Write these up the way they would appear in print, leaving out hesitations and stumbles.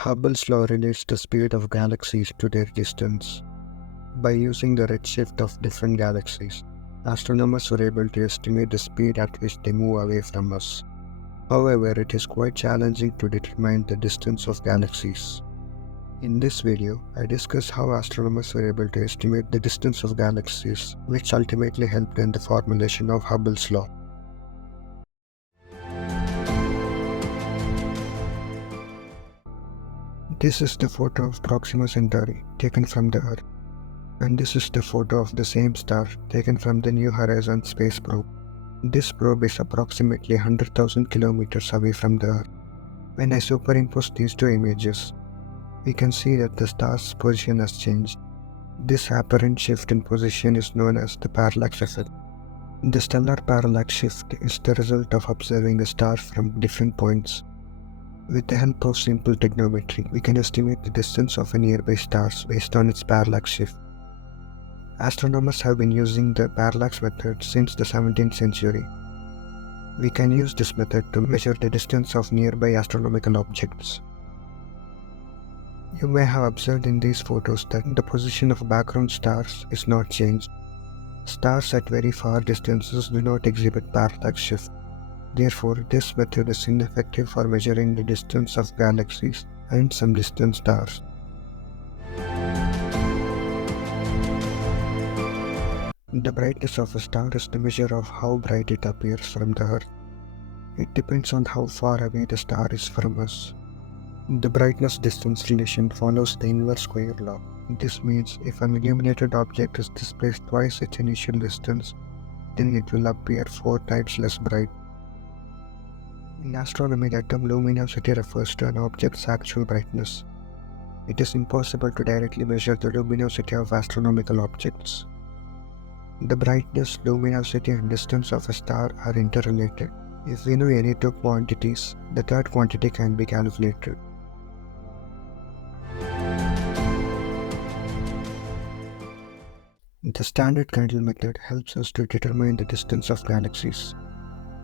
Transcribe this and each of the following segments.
Hubble's law relates the speed of galaxies to their distance. By using the redshift of different galaxies, astronomers were able to estimate the speed at which they move away from us. However, it is quite challenging to determine the distance of galaxies. In this video, I discuss how astronomers were able to estimate the distance of galaxies, which ultimately helped in the formulation of Hubble's law. This is the photo of Proxima Centauri taken from the Earth, and this is the photo of the same star taken from the New Horizons space probe. This probe is approximately 100,000 kilometers away from the Earth. When I superimpose these two images, we can see that the star's position has changed. This apparent shift in position is known as the parallax effect. The stellar parallax shift is the result of observing a star from different points. With the help of simple trigonometry, we can estimate the distance of a nearby star based on its parallax shift. Astronomers have been using the parallax method since the 17th century. We can use this method to measure the distance of nearby astronomical objects. You may have observed in these photos that the position of background stars is not changed. Stars at very far distances do not exhibit parallax shift. Therefore, this method is ineffective for measuring the distance of galaxies and some distant stars. The brightness of a star is the measure of how bright it appears from the Earth. It depends on how far away the star is from us. The brightness-distance relation follows the inverse square law. This means if an illuminated object is displaced twice its initial distance, then it will appear 4 times less bright. In astronomy, the term luminosity refers to an object's actual brightness. It is impossible to directly measure the luminosity of astronomical objects. The brightness, luminosity, and distance of a star are interrelated. If we know any two quantities, the third quantity can be calculated. The standard candle method helps us to determine the distance of galaxies.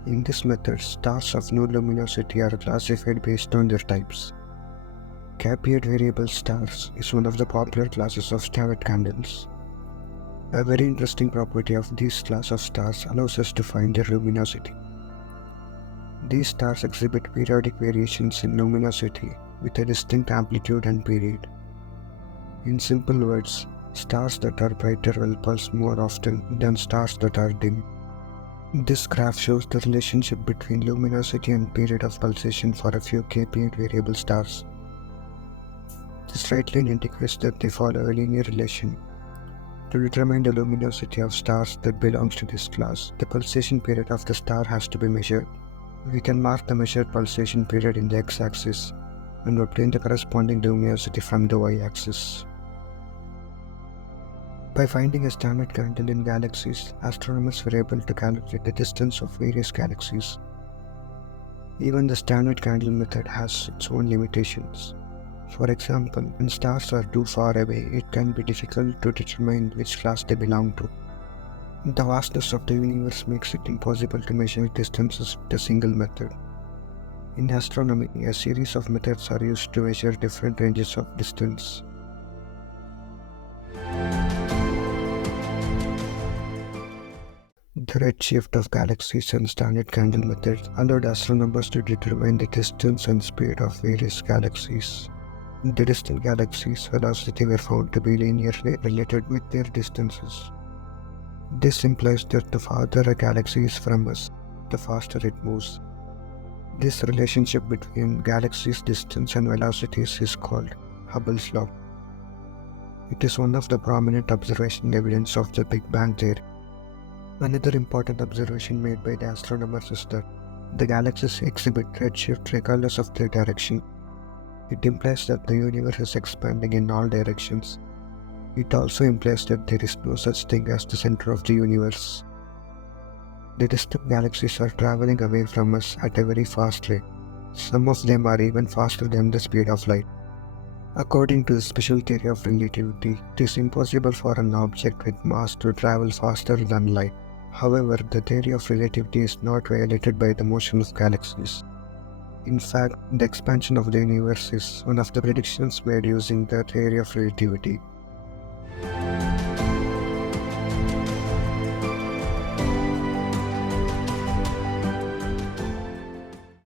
In this method, stars of no luminosity are classified based on their types. Cepheid variable stars is one of the popular classes of standard candles. A very interesting property of this class of stars allows us to find their luminosity. These stars exhibit periodic variations in luminosity with a distinct amplitude and period. In simple words, stars that are brighter will pulse more often than stars that are dim. This graph shows the relationship between luminosity and period of pulsation for a few Cepheid variable stars. The straight line indicates that they follow a linear relation. To determine the luminosity of stars that belongs to this class, the pulsation period of the star has to be measured. We can mark the measured pulsation period in the x-axis and obtain the corresponding luminosity from the y-axis. By finding a standard candle in galaxies, astronomers were able to calculate the distance of various galaxies. Even the standard candle method has its own limitations. For example, when stars are too far away, it can be difficult to determine which class they belong to. The vastness of the universe makes it impossible to measure distances with a single method. In astronomy, a series of methods are used to measure different ranges of distance. The redshift of galaxies and standard candle methods allowed astronomers to determine the distance and speed of various galaxies. The distant galaxies' velocity were found to be linearly related with their distances. This implies that the farther a galaxy is from us, the faster it moves. This relationship between galaxies' distance and velocities is called Hubble's law. It is one of the prominent observational evidence of the Big Bang theory. Another important observation made by the astronomers is that the galaxies exhibit redshift regardless of their direction. It implies that the universe is expanding in all directions. It also implies that there is no such thing as the center of the universe. The distant galaxies are traveling away from us at a very fast rate. Some of them are even faster than the speed of light. According to the special theory of relativity, it is impossible for an object with mass to travel faster than light. However, the theory of relativity is not violated by the motion of galaxies. In fact, the expansion of the universe is one of the predictions made using the theory of relativity.